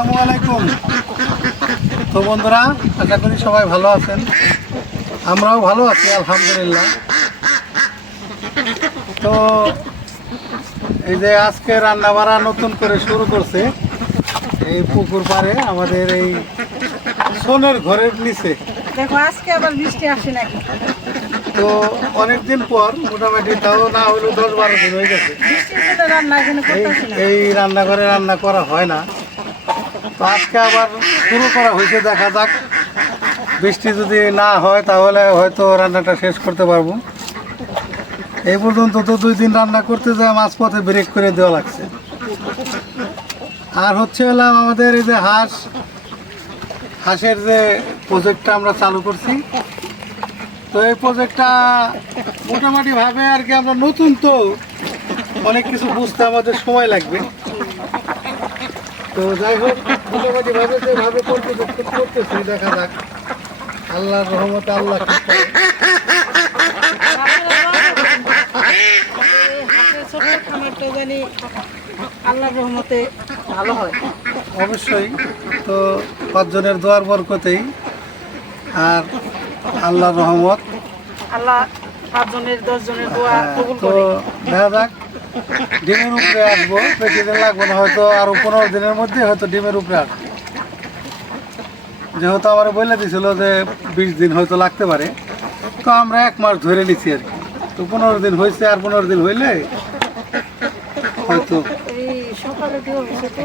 আসসালামু আলাইকুম। তো বন্ধুরা, আশা করি সবাই ভালো আছেন, আমরাও ভালো আছি আলহামদুলিল্লাহ। তো এই যে আজকে রান্না বাড়া নতুন করে শুরু করছে এই পুকুর পাড়ে আমাদের এই সোনের ঘরের নিচে। দেখো আজকে আবার বৃষ্টি আসে নাকি। তো অনেকদিন পর মোটামুটি তাও না হলেও 10-12 দিন হয়ে গেছে এই রান্নাঘরে রান্না করা হয় না। তো আজকে আবার শুরু করা হয়েছে, দেখা যাক বৃষ্টি যদি না হয় তাহলে হয়তো রান্নাটা শেষ করতে পারবো। এই পর্যন্ত তো 2 দিন রান্না করতে যায় মাঝপথে ব্রেক করে দেওয়া লাগছে। আর হচ্ছে হলাম আমাদের এই যে হাঁসের যে প্রজেক্টটা আমরা চালু করছি, তো এই প্রজেক্টটা মোটামুটিভাবে আর কি আমরা নতুন, তো অনেক কিছু বুঝতে আমাদের সময় লাগবে। তো যাই হোক, মোটামুটিভাবে যেভাবে করতেছি, দেখা যাক আল্লাহর রহমতে আল্লাহ কি করে। আল্লাহর রহমতে ভালো হয় অবশ্যই। তো 5 জনের দোয়ার বরকতেই আর আল্লাহর রহমত, আল্লাহ 5 জনের 10 জনের দোয়া কবুল তো করে। দেখা যাক ডিমের উপরে আসবো, বেশি দিন লাগবে না, হয়তো আরো 15 দিনের মধ্যে হয়তো ডিমের উপরে আসবো। যেহেতু আমার বলে দিছিল যে 20 দিন হয়তো লাগতে পারে, তো আমরা 1 মাস ধরে নিচ্ছি আর কি। তো 15 দিন হয়েছে, আর 15 দিন হইলে হয়তো। এই সকালে দেওয়া হয়েছে তো,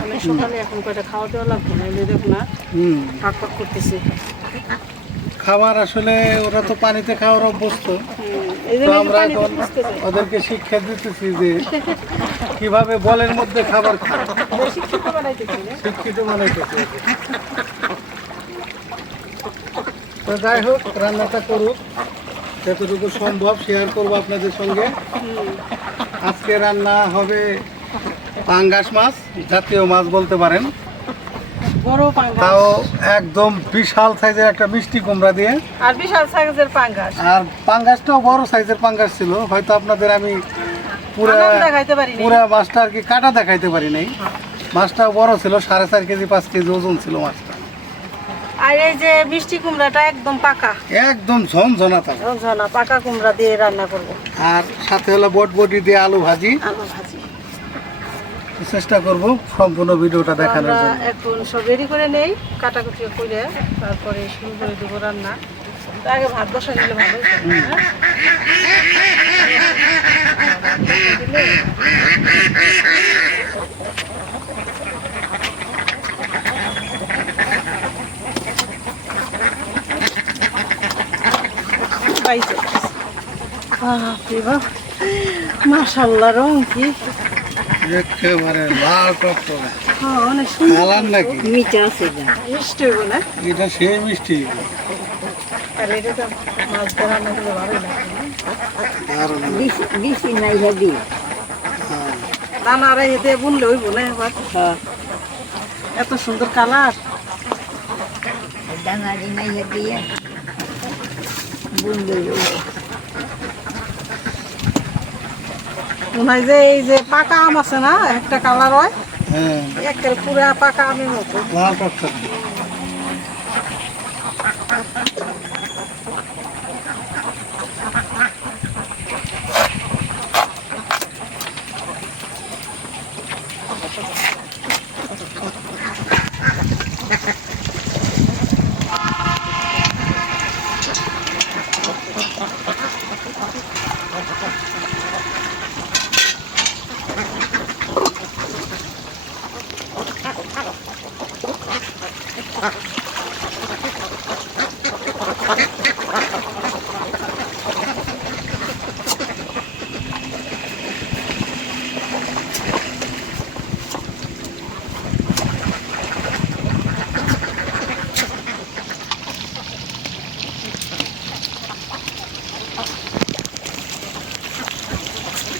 মানে সকালে এখন কয়টা খাওয়া দেওয়া লাগবে না, দেখ না ফাঁক ফাঁক করতেছে খাবার। আসলে ওরা তো পানিতে খাওয়ার অভ্যস্ত, তো আমরা এখন ওদেরকে শিক্ষা দিতেছি যে কিভাবে বলের মধ্যে খাবার খায়, শিক্ষিত বানাইতেছি। তো যাই হোক, রান্নাটা করুক, যতটুকু সম্ভব শেয়ার করবো আপনাদের সঙ্গে। আজকে রান্না হবে পাঙ্গাস মাছ, জাতীয় মাছ বলতে পারেন, তাও একদম বিশাল সাইজের একটা মিষ্টি কুমড়া দিয়ে। আর বিশাল সাইজের পাঙ্গাস, আর পাঙ্গাসটাও বড় সাইজের পাঙ্গাস ছিল, হয়তো আপনাদের আমি পুরা মাছটা আর কি কাটা দেখাইতে পারি নাই। মাছটাও বড় ছিল, 4.5 কেজি 5 কেজি ওজন ছিল মাছটা। আর এই যে মিষ্টি কুমড়াটা একদম পাকা, একদম ঝনঝনা পাকা কুমড়া দিয়ে রান্না করব। আর সাথে হলো বটবটি দিয়ে আলু ভাজি। চেষ্টা করব সম্পূর্ণ ভিডিওটা দেখানোর জন্য। এখন সব রেডি করে নেই, কাটাকুটি করে তারপরে শুরু করে দেবো রান্না। আগে ভাত বসা নিলে ভালো মাশাআল্লাহ, রং কি একেবারে লাল টকটকে। অনেক সুন্দর নাকি মিষ্টি আছে, মিষ্টি হইব না? এটা সেই মিষ্টি। আর এটা তো মাছ দিয়ে রান্না করলে ভালো লাগে, বেশি নাই হেবি দানা আর এতে বুনলে হইব না এবার। এত সুন্দর কালার, দানারি নাই হেবি বুনলে মনে হয় যে এই যে পাকা আম আছে না, একটা কালার হয়, হ্যাঁ, একটা পুরা পাকা আমের মতো লাল টকটকে।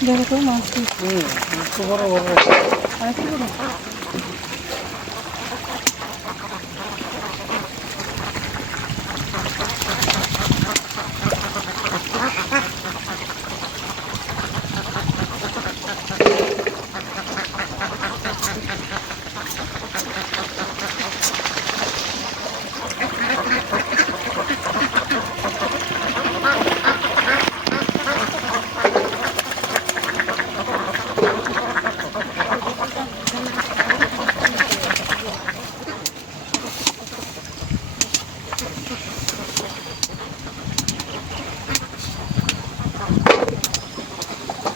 দেখো তো মাছটি বড় বড় আরেকটু বড়।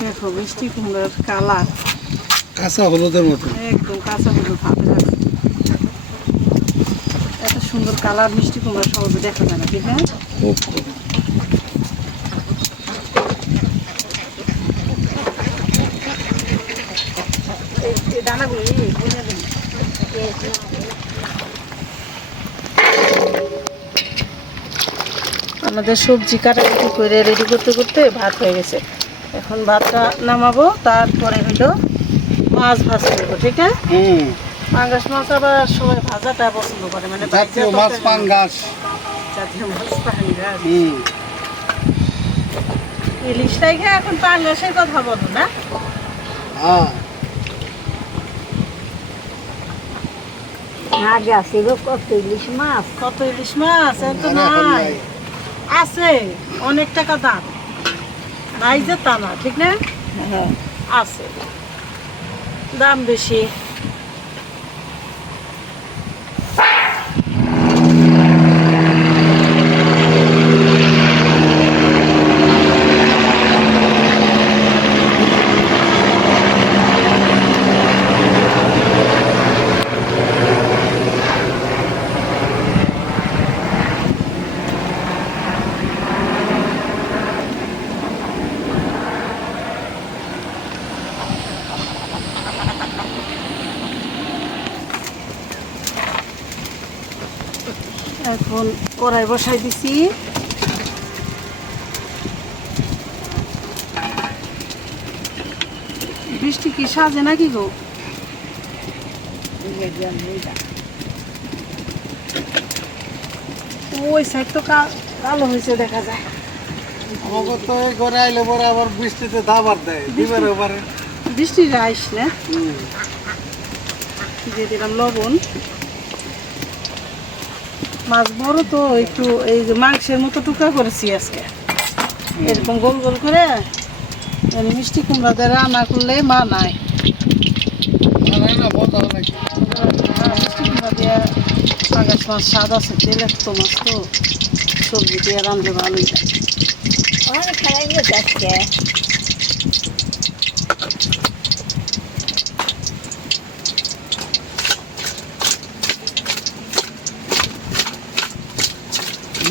দেখো মিষ্টি কুমড়ার কালার কাঁচা হলুদের মতো। একদম কাঁচা হলুদ হাতে রাখছে। এত সুন্দর কালার মিষ্টি কুমড়া সহজে দেখা যায় না, ঠিক না? খুব খুব। এই দানাগুলো আমাদের সবজি কাটাকুটি করে রেডি করতে করতে ভাত হয়ে গেছে। এখন ভাতটা নামাবো, তারপরে হইলো মাছ ভাজা করবো, ঠিক না? পাঙ্গাস মাছ আবার সবাই ভাজাটা পছন্দ করে, মানে জাতীয় মাছ পাঙ্গাস। জাতীয় মাছ পাঙ্গাস। ইলিশ থেকে এখন পাঙ্গাসের কথা বলো না? হ্যাঁ আগে আছে গো কত ইলিশ মাছ, কত ইলিশ মাছ এত নাই, আছে অনেক টাকা দাম, নাই যে তা না, ঠিক না? আছে, দাম বেশি। এখন কড়াই বসাই দিছি, বৃষ্টি কি সাজে নাকি গো? ওই সাইড তো কালো হয়েছে দেখা যায়। আমাকে তো এই ঘরে আইলে পরে আবার বৃষ্টিতে দাবার দেয়, দিবারে পারে। বৃষ্টির আইস না, দিয়ে দিলাম লবণ। মাছ বড় তো একটু এই যে মাংসের মতো টুকরা করেছি আজকে, এরকম গোল গোল করে। মিষ্টি কুমড়া দিয়ে রান্না করলে মা নাই, না মজা অনেক। মিষ্টি কুমড়া দিয়ে পাঙ্গাস মাছ স্বাদ আছে, তেলের তো মাছ তো, সবজি দিয়ে রান্না ভালোই যায়।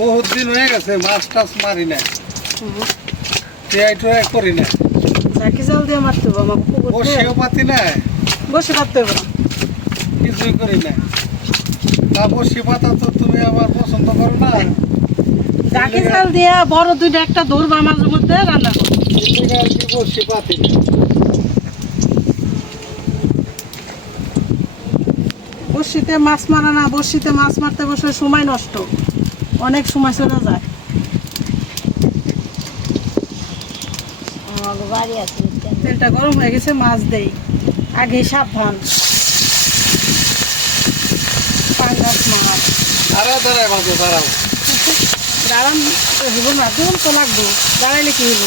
বহুত দিন হয়ে গেছে মাছ টাছ মারি না, টিয়াই টুয়াই করি না, চাকি জাল দিয়ে মারতে হবে আমাকে, বসেও পাতি না, বসে পারতে হবে না। কিছুই করি না। তা বসে পাতা তো তুমি আবার পছন্দ করো না। চাকি জাল দিয়ে বড় দুইটা একটা ধরবা মাঝে মধ্যে রান্না করবো। বসে পাতি না। বড়শিতে মাছ মারা না, বড়শিতে মাছ মারতে বসে সময় নষ্ট, অনেক সময় চলে যায়। তেলটা গরম হয়ে গেছে, মাছ দেই আগে, সাবধান পাঙ্গাস মাছ। দাঁড়ায় বাজো, দাঁড়াও। দাঁড়ান হইব না, দূর তো লাগবো, দাঁড়াইলে কি হইব?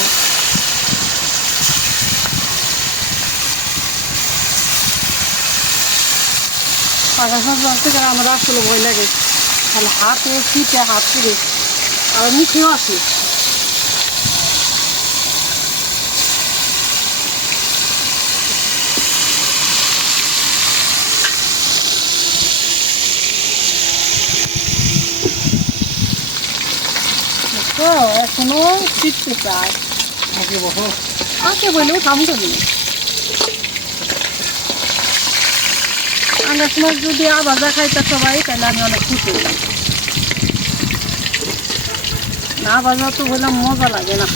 পাঙ্গাস মাছ মারতে গেলে আমার আসলে ভয় লাগে, তাহলে হাতে ফিটে হাত ফিরে আর মুখেও আসে। তো এখনো ফিরতে চায়, আগে বসো। আগে বললেও থামতে নেই। পাঙ্গাস মাছ যদি ভাজা খাইতে সবাই, তাহলে আমি অনেক খুশি হইলাম। না ভাজা তো বললাম মজা লাগে না।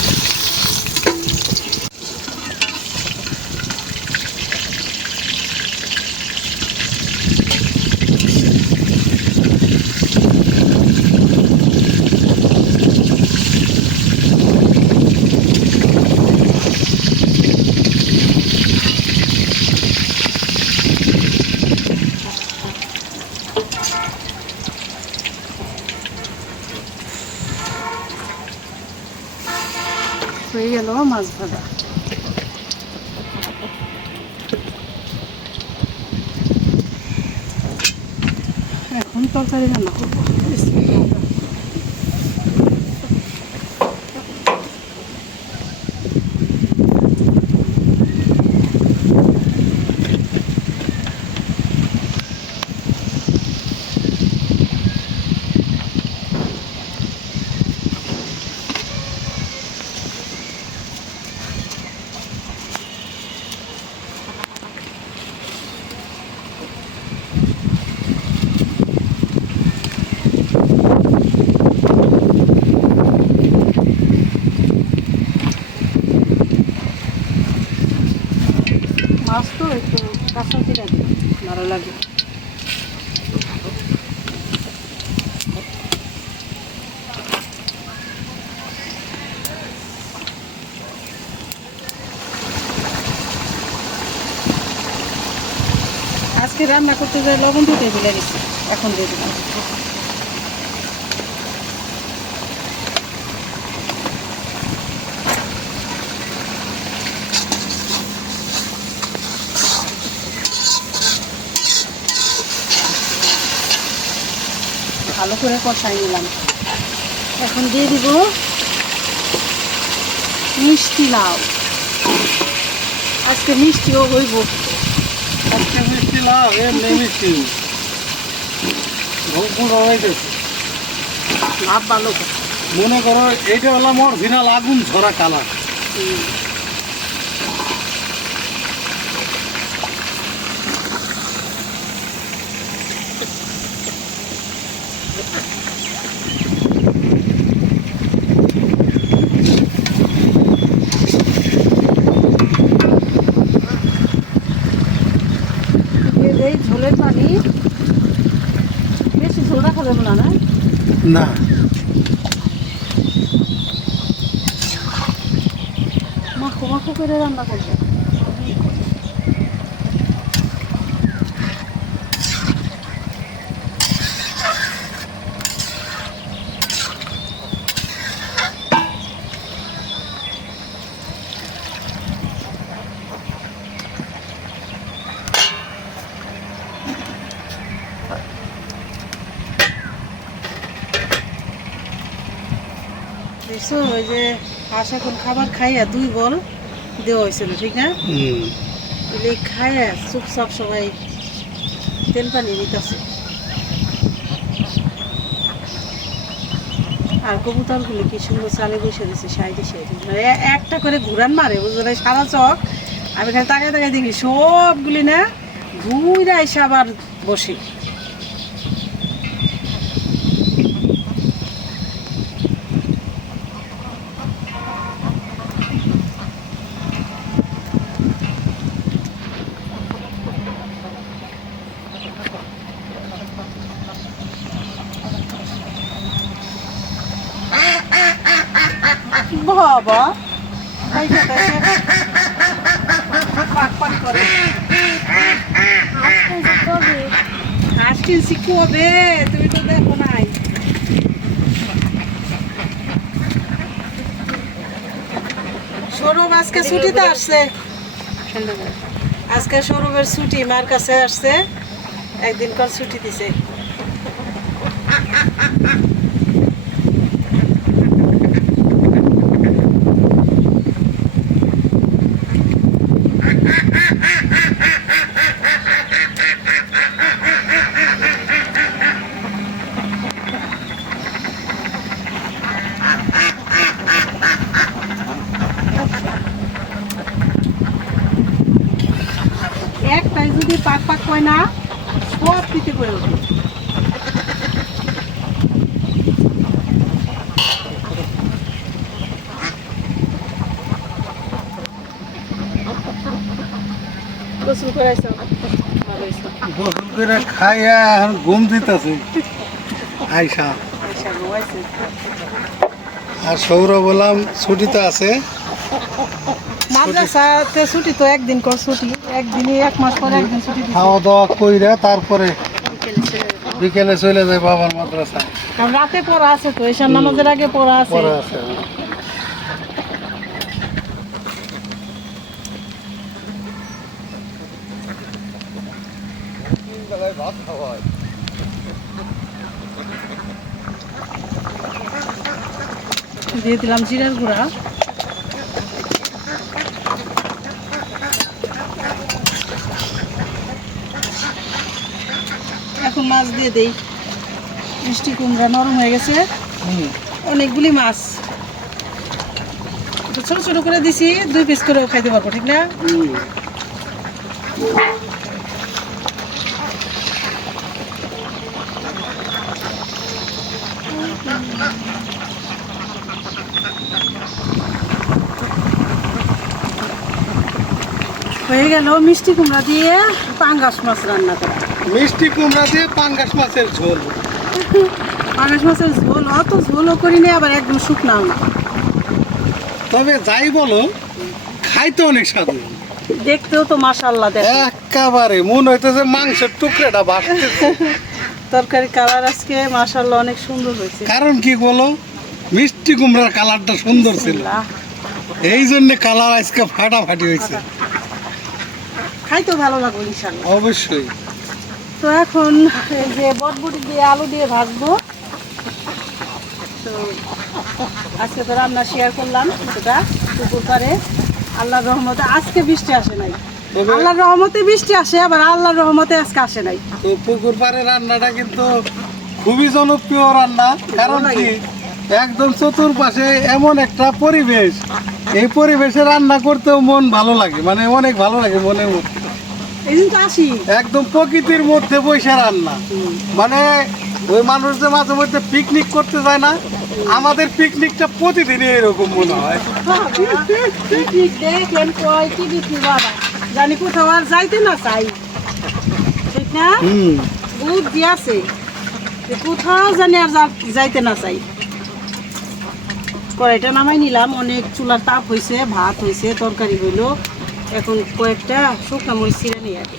হয়ে গেল মাছ ভাজা। এখন তরকারি রান্না করবো। মাছ তো একটু কাঁচা জিরা দিই, ভালো লাগে। আজকে রান্না করতে যাই লবণ দিতে ভুলে গেছি, এখন দিয়ে দিলাম। ভালো করে কষাই নিলাম। এখন দিয়ে দিব মিষ্টি লাউ। আজকে মিষ্টিও হইব। আজকে মিষ্টি লাউ এমনি মিষ্টি ভরপুর হয়েছে। ভাব ভালো। মনে করো এইটা হলো অরিজিনাল আগুন ঝরা কালার। এই ঝোলের পানি বেশি ঝোল রাখা যাবে না, না? না, মাখো মাখো করে রান্না করবে। দেখছো ওই যে হাঁস এখন খাবার খাইয়া 2 বল দেওয়া হয়েছিল, ঠিক না? এই খাইয়া চুপচাপ সবাই তেল পানি নিতেছে। আর কবুতরগুলো কি সুন্দর চালে বসে দিচ্ছে সাইডে সাইডে, মানে একটা করে ঘুরান মারে, বুঝলো না? সারা চক আমি খালি তাকায় তাকায় দেখি সবগুলি না ঘুরে এসে আবার বসে। বাবা খাইছে খাইছে পাক পাক করে। হাঁস কিনছি কবে, তুমি তো দেখো নাই। সৌরভ আজকে ছুটিতে আসছে, আজকে সৌরভের ছুটি, মার কাছে আসছে, একদিন পর ছুটি দিছে। একটাই যদি পাক পাক কয় না, সব পিঠে করে উঠবে। গোসল করে আসো, ভালো হয়েছে। গোসল করে খাইয়া এখন ঘুম দিতেছে আইসা। আচ্ছা, ঘুমাইছে। আর সৌরভ বললাম ছুটিতে আছে। মাদ্রাসাতে ছুটি তো একদিন কর ছুটি, একদিনই 1 মাস পরে একদিন ছুটি দিছে। খাওয়া দাওয়া কইরা তারপরে বিকেলে চলে যাবে। বিকেলে চলে যায় বাবার মাদ্রাসা। কারণ রাতে পড়া আছে তো, এশার নামাজের আগে পড়া আছে। পরে আছে ভাত খাওয়া হয়। দিয়ে দিলাম জিরার গুঁড়া। এখন মাছ দিয়ে দেই। মিষ্টি কুমড়া নরম হয়ে গেছে, অনেকগুলি মাছ। তো ছোট ছোট করে দিছি, 2 পিস করেও খাইতে পারবো, ঠিক না? হয়ে গেল মিষ্টি কুমড়া দিয়ে পাঙ্গাস মাছ রান্না করা। মিষ্টি কুমড়া দিয়ে পাঙ্গাস মাছের ঝোল। পাঙ্গাস মাছের ঝোল অত ঝোলও করি না, আবার একদম শুকনাও না। তবে যাই বলো, খাইতে অনেক স্বাদ। দেখতেও তো মাশাআল্লাহ দেখো, একেবারে মনে হইতেছে মাংসের টুকরাটা ভাসতেছে। তরকারি কালার আজকে মাশাআল্লাহ অনেক সুন্দর হয়েছে। কারণ কি বলো, মিষ্টি কুমড়ার কালারটা সুন্দর ছিল, এই জন্য কালার আজকে ফাটাফাটি হয়েছে। খাইতেও ভালো লাগবে ইনশাআল্লাহ। অবশ্যই। তো এখন এই যে বটবটি দিয়ে আলু দিয়ে ভাজবো। তো আজকে তো রান্না শেয়ার করলাম কিছুটা পুকুর পাড়ে। আল্লাহর রহমতে আজকে বৃষ্টি আসে নাই। আল্লাহর রহমতে বৃষ্টি আসে, আবার আল্লাহর রহমতে আজকে আসে নাই। তো পুকুর পাড়ে রান্নাটা কিন্তু খুবই জনপ্রিয় রান্না। কারণ কি, একদম চতুর্পাশে এমন একটা পরিবেশ, এই পরিবেশে রান্না করতেও মন ভালো লাগে, মানে অনেক ভালো লাগে মনের মধ্যে। এই দিন তো আসি একদম প্রকৃতির মধ্যে বসে রান্না, মানে ওই মানুষ যে মাঝে মধ্যে পিকনিক করতে যায় না, আমাদের পিকনিকটা প্রতিদিনই এরকম মনে হয়। পিকনিক দেখেন কয় কি বিক্রি বাবা, জানি কোথাও আর যাইতে না চাই, ঠিক না? বুদ্ধি আছে যে কোথাও জানি আর যাইতে না চাই। কড়াইটা নামাই নিলাম, অনেক চুলার তাপ হয়েছে, ভাত হয়েছে, তরকারি হইলো। এখন কয়েকটা শুকনো মরিচ ছিঁড়ে নিয়ে আগে।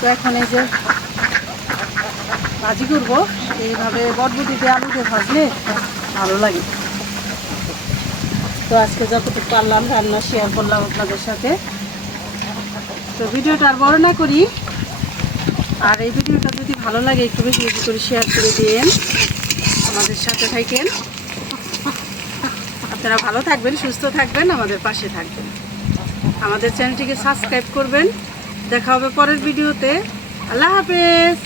তো এখন এই যে ভাজি করবো, এইভাবে বটবটি দিয়ে আলু দিয়ে ভাজলে ভালো লাগে। তো আজকে যতটুকু পারলাম রান্না শেয়ার করলাম আপনাদের সাথে। তো ভিডিওটা আর বড় না করি, আর এই ভিডিওটা যদি ভালো লাগে একটু বেশি বেশি করে শেয়ার করে দিন, আমাদের সাথে থাকেন। আপনারা ভালো থাকবেন, সুস্থ থাকবেন, আমাদের পাশে থাকবেন, আমাদের চ্যানেলটিকে সাবস্ক্রাইব করবেন। দেখা হবে পরের ভিডিওতে। আল্লাহ হাফেজ।